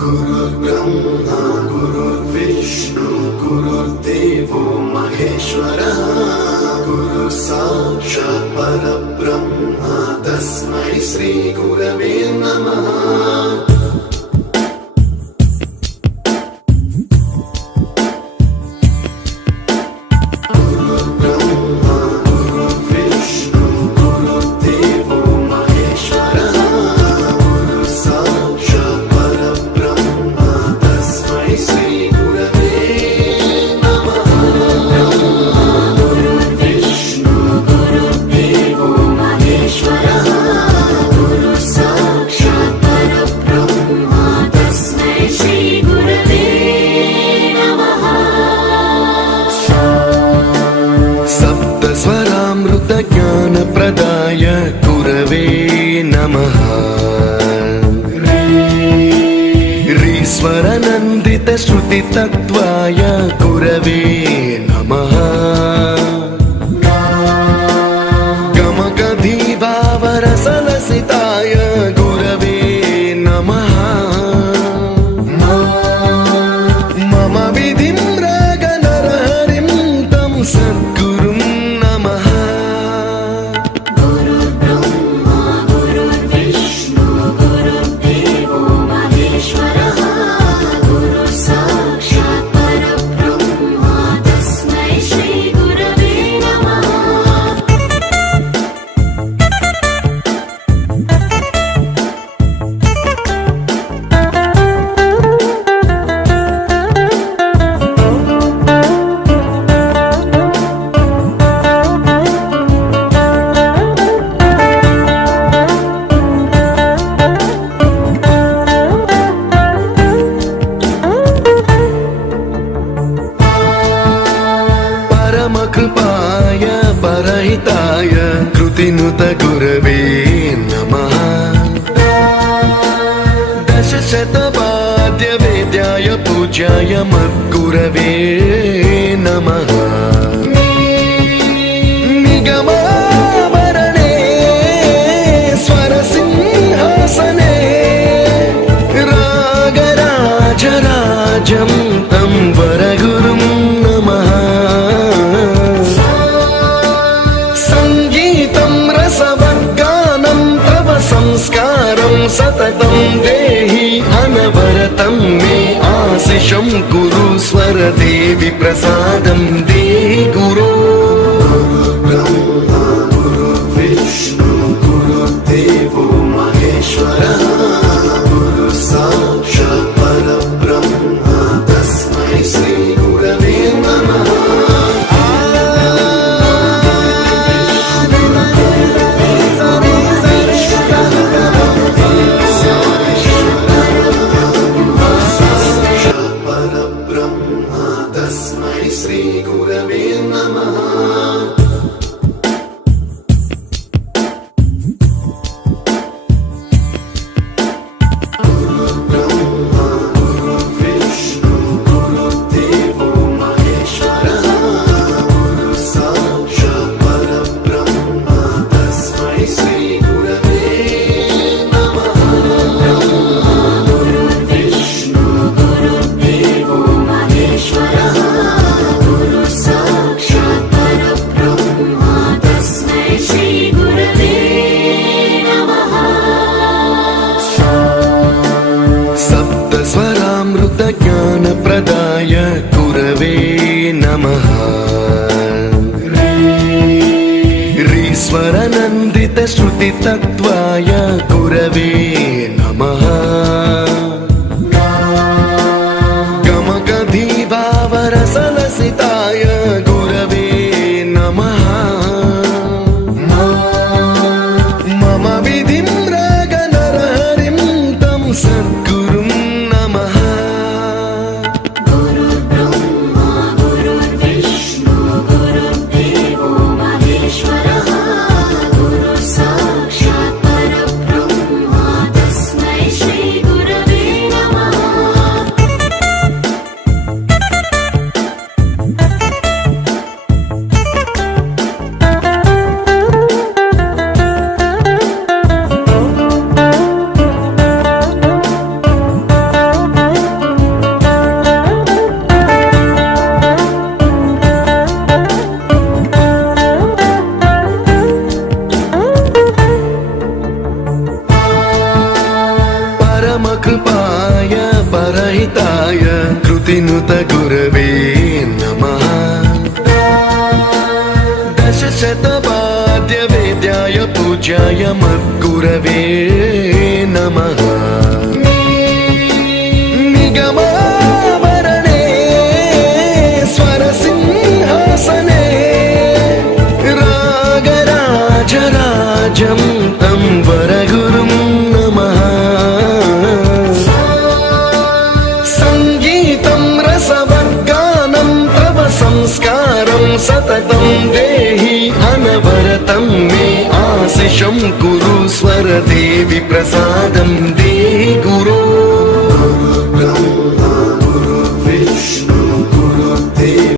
गुरुर्ब्रह्मा गुरुर्विष्णु गुरुर्देवो महेश्वरः गुरु साक्षात् परब्रह्म तस्मै श्री गुरवे नमः। ज्ञानप्रदाय गुरवे नमः। ह्रीश्वरनन्दितश्रुतितत्त्वाय गुरवे नमः। गमगधीभावरसलसिताय गुरवे नमः। मम विधिं रागनरहरिं तं सद्गुरुं नमः। कृपाय परहिताय कृतिनुत गुरवे नमः। दशशतवाद्यवेद्याय पूज्याय मद्गुरवे नमः। निगमावरणे स्वरसिंहासने रागराजराजं तं वरगुरुं नमः। संस्कारं सततं देहि अनवरतं मे आशिषं कुरु स्वरदेवि प्रसादं देहि गुरो। गुरुर्ब्रह्मा गुरुर्विष्णु गुरुर्देवो महेश्वरः गुरु साक्षात् परब्रह्म तस्मै श्री गुरवे नमः। तस्मै श्री गुरवे नमः। ज्ञानप्रदाय गुरवे नमः। ह्रीश्वरनन्दितश्रुतितत्त्वाय गुरवे नमः। गमगधीभावरसलसिताय गुरवे नमः। मम विधिं रागनरहरिं तं सद्गुरुं नमः। कृपाय परहिताय कृतिनुत गुरवे नमः दशशतवाद्य वेद्याय पूज्याय मद्गुरवे नमः निगमावरणे स्वरसिंहासने रागराजराजं तं वरगुरुं नमः सङ्गीतं रसवर्गानं तव संस्कारं सततं देहि अनवरतं मे आशिषं कुरु स्वरदेवि प्रसादं देहि गुरो